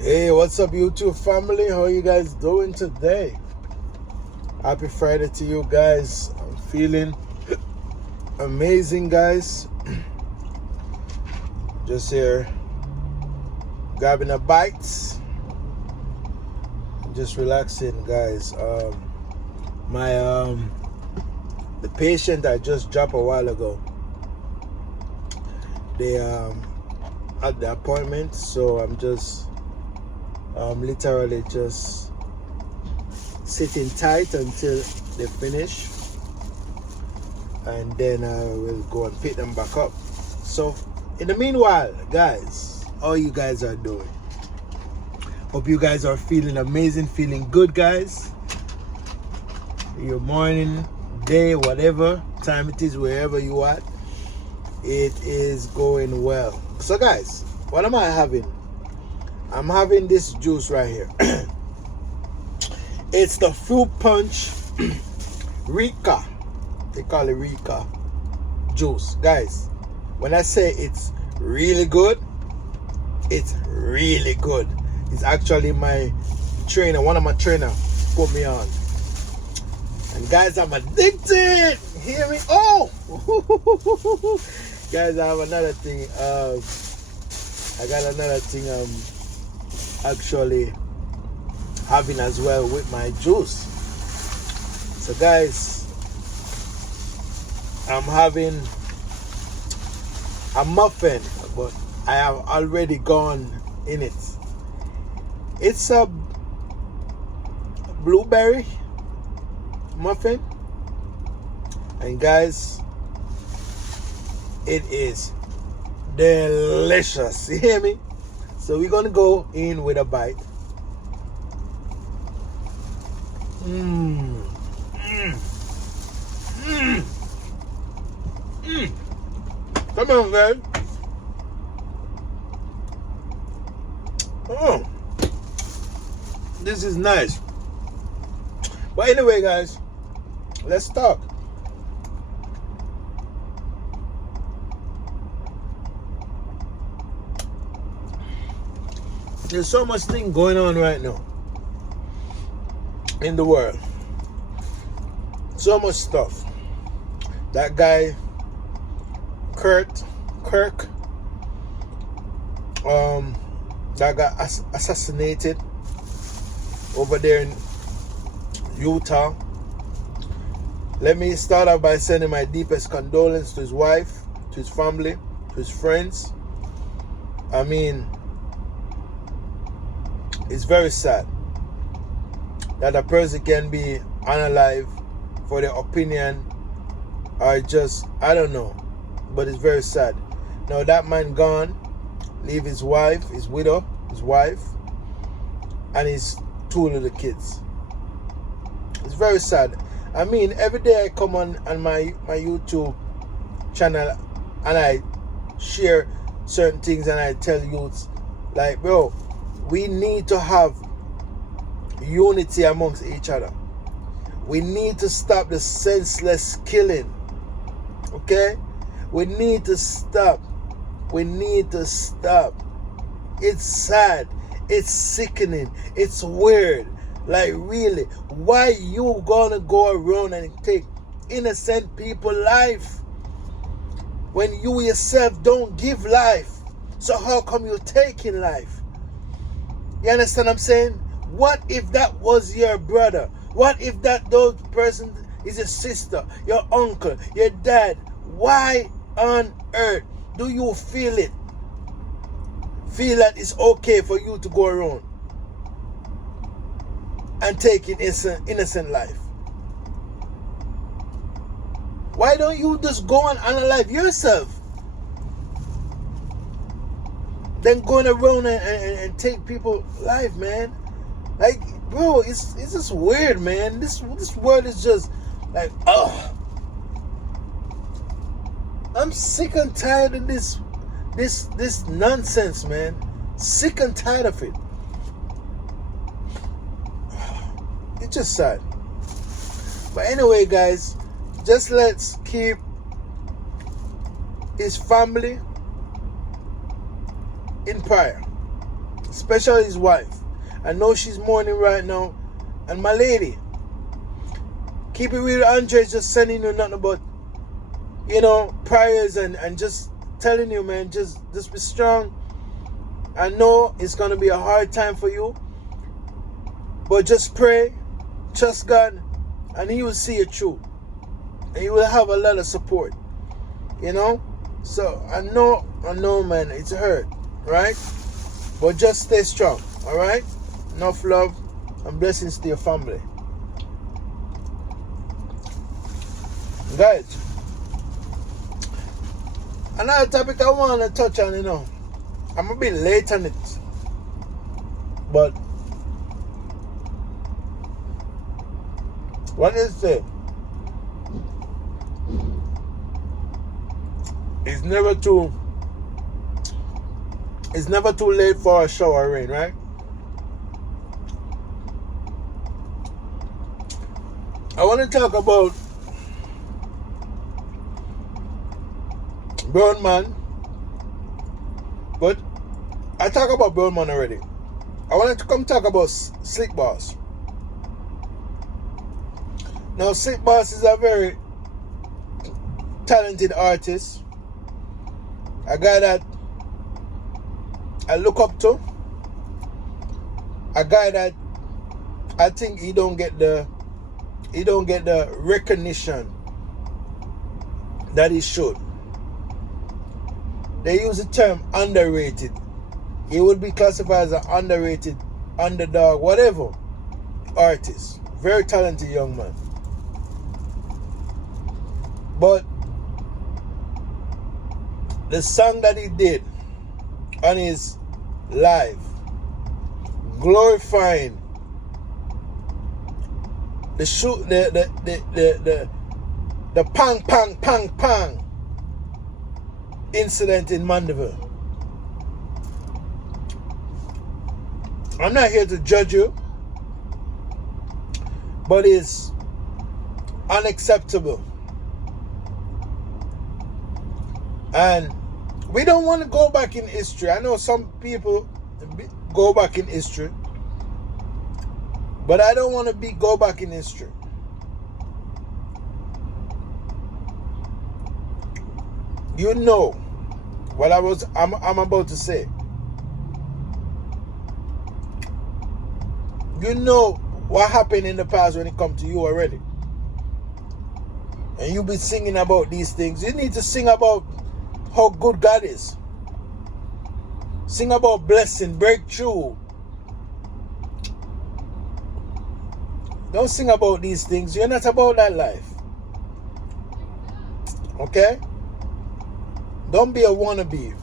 Hey, what's up, YouTube family? How are you guys doing today? Happy Friday to you guys. I'm feeling amazing, guys. Just here grabbing a bite, just relaxing, guys. The patient I just dropped a while ago, they had the appointment, so I'm just literally just sitting tight until they finish, and then I will go and pick them back up. So in the meanwhile, guys, how you guys are doing? Hope you guys are feeling amazing, feeling good, guys. Your morning, day, whatever time it is, wherever you are, it is going well. So guys, what am I having? I'm having this juice right here. It's the fruit punch Rica. They call it Rica juice. Guys, when I say it's really good, it's really good. It's actually my trainer, one of my trainers put me on. And guys, I'm addicted. Hear me? Oh! Guys, I have another thing. I got another thing actually having as well with my juice. So guys, I'm having a muffin, but I have already gone in it. It's a blueberry muffin, and guys, it is delicious. You hear me? So we're gonna go in with a bite. Come on, man. Oh, this is nice. But anyway, guys, let's talk. There's so much thing going on right now in the world. So much stuff. That guy, Kirk, that got assassinated over there in Utah. Let me start out by sending my deepest condolences to his wife, to his family, to his friends. I mean, it's very sad that a person can be unalive for their opinion or just, I don't know, but it's very sad. Now that man gone, leave his wife, his widow, his wife, and his two little kids. It's very sad. I mean, every day I come on my YouTube channel and I share certain things and I tell youths, like, bro, we need to have unity amongst each other. We need to stop the senseless killing. Okay? We need to stop. We need to stop. It's sad. It's sickening. It's weird. Like, really, why you gonna go around and take innocent people life when you yourself don't give life? So how come you're taking life? You understand what I'm saying? What if that was your brother? What if those person is your sister, your uncle, your dad? Why on earth do you feel it? Feel that it's okay for you to go around and take an innocent life? Why don't you just go and unalive yourself? Then going around and take people life, man. Like, bro, it's just weird, man. This world is just like, oh. I'm sick and tired of this nonsense, man. Sick and tired of it. It's just sad. But anyway, guys, just let's keep his family in prayer. especially his wife. I know she's mourning right now. And my lady, keep it real. Andrae just sending you nothing but, prayers and just telling you, man, just be strong. I know it's going to be a hard time for you, but just pray, trust God, and He will see you through. And you will have a lot of support, So I know, man, it's hurt, right? But just stay strong, all right? Enough love and blessings to your family. Guys, another topic I want to touch on, I'm a bit late on it, but what is it? It's never too late for a shower rain, right? I want to talk about Brown Man, but I talk about Brown Man already. I wanted to come talk about Slick Boss. Now, Slick Boss is a very talented artist, a guy that I look up to, a guy that I think he don't get the recognition that he should. They use the term underrated. He would be classified as an underrated, underdog, whatever artist. Very talented young man. But the song that he did on his live, glorifying the pang pang pang pang incident in Mandeville. I'm not here to judge you, but it's unacceptable. And we don't want to go back in history. I know some people go back in history, but I don't want to go back in history. You know what I'm about to say. You know what happened in the past when it comes to you already. And you be singing about these things. You need to sing about how good God is. Sing about blessing, breakthrough. Don't sing about these things. You're not about that life. Okay? Don't be a wannabe.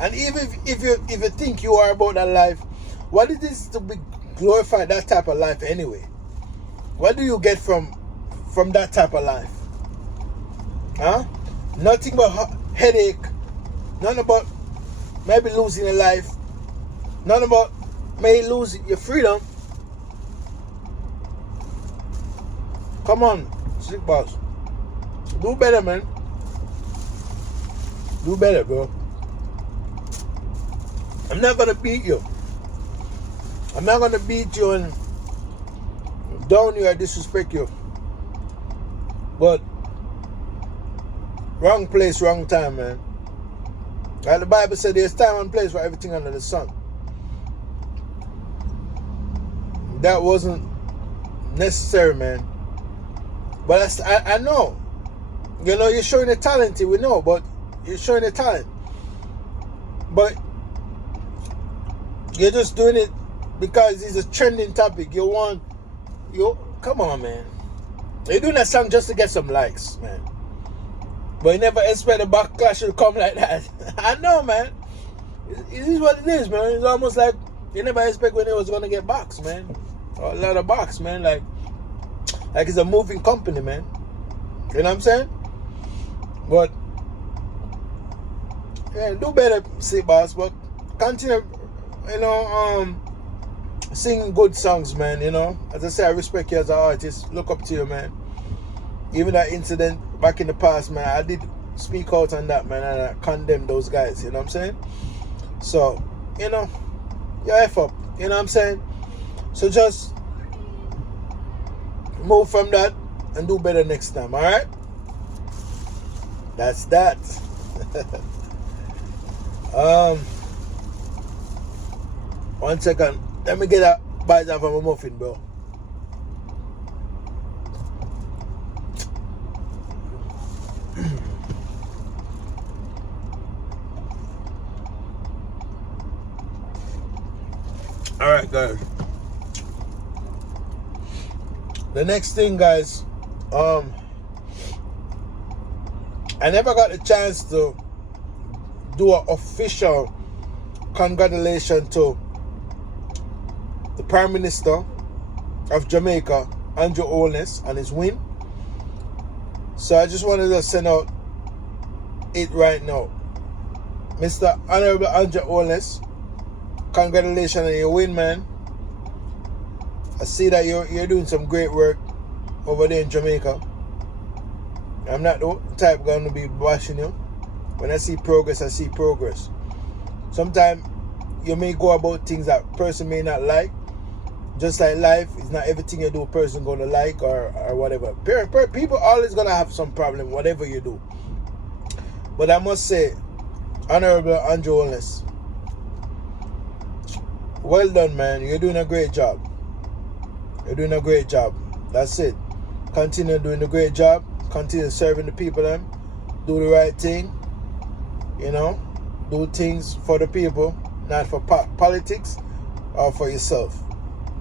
And even if you think you are about that life, what it is to be glorify that type of life anyway? What do you get from that type of life? Huh? Nothing but headache. Nothing about maybe losing your life. Nothing about maybe losing your freedom. Come on, Slick Boss. Do better, man. Do better, bro. I'm not gonna beat you. I'm not gonna beat you and down you or disrespect you. But wrong place, wrong time, man. Like the Bible said, there's time and place for everything under the sun. That wasn't necessary, man. But I know. You're showing the talent, we know, but you're showing the talent. But you're just doing it because it's a trending topic. Come on, man. You're doing that song just to get some likes, man. But you never expect the backlash to come like that. I know, man. It is what it is, man. It's almost like you never expect when it was going to get boxed, man. Or a lot of box, man. Like it's a moving company, man. You know what I'm saying? But yeah, do better, Slick Boss. But continue, singing good songs, man. As I say, I respect you as an artist. Look up to you, man. Even that incident back in the past, man, I did speak out on that, man, and I condemn those guys. You know what I'm saying? So, you you F up. You know what I'm saying? So just move from that and do better next time, alright? That's that. One second. Let me get a bite out of a muffin, bro. Alright, guys. The next thing, guys, I never got the chance to do an official congratulations to the Prime Minister of Jamaica, Andrae Holness, and his win. So I just wanted to send out it right now. Mr. Honorable Andrae Holness, congratulations on your win, man. I see that you're doing some great work over there in Jamaica. I'm not the type going to be bashing you. When I see progress, I see progress. Sometimes you may go about things that person may not like. Just like life, it's not everything you do a person going to like or whatever. People always going to have some problem, whatever you do. But I must say, Honorable Andrae Holness, well done, man. You're doing a great job. You're doing a great job. That's it. Continue doing a great job. Continue serving the people, them. Do the right thing. You know, do things for the people, not for politics or for yourself.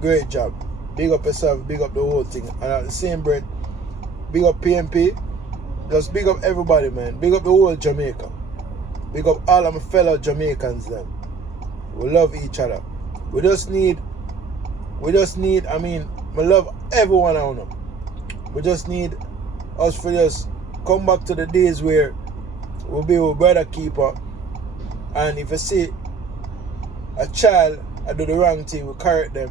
Great job. Big up yourself, big up the whole thing. And at the same breath, big up PMP. Just big up everybody, man. Big up the whole Jamaica. Big up all of my fellow Jamaicans, then. We love each other. We just need, I mean, I love everyone I know. We just need us to just come back to the days where we'll be with brother keeper, and if you see a child I do the wrong thing, we correct them,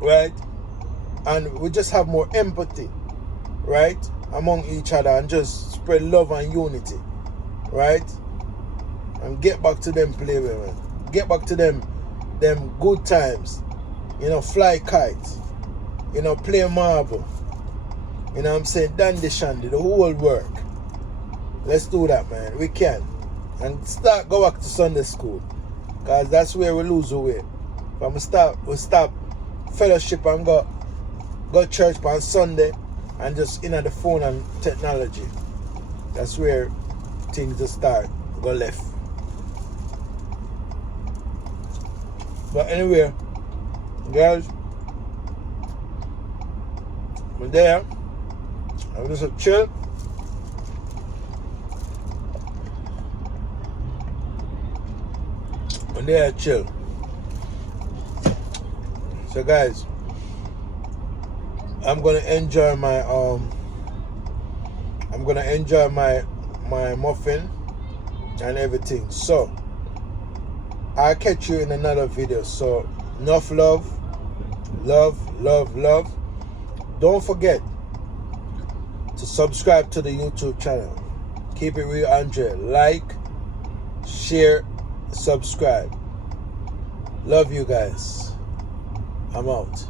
right? And we just have more empathy, right, among each other, and just spread love and unity, right? And get back to them play with, man. Get back to them good times, you know, fly kites, you know, play marble, you know what I'm saying, dandy shandy, the whole work. Let's do that, man. We can. And go back to Sunday school, because that's where we lose the way. But we stop fellowship and go church on Sunday and just in at the phone and technology. That's where things just start go left. But anyway, guys, we're there. I'm just a chill. We're there, chill. So, guys, I'm gonna enjoy my my muffin and everything. So I'll catch you in another video. So enough love. Don't forget to subscribe to the YouTube channel. Keep it real, Andrae. Like, share, subscribe. Love you guys. I'm out.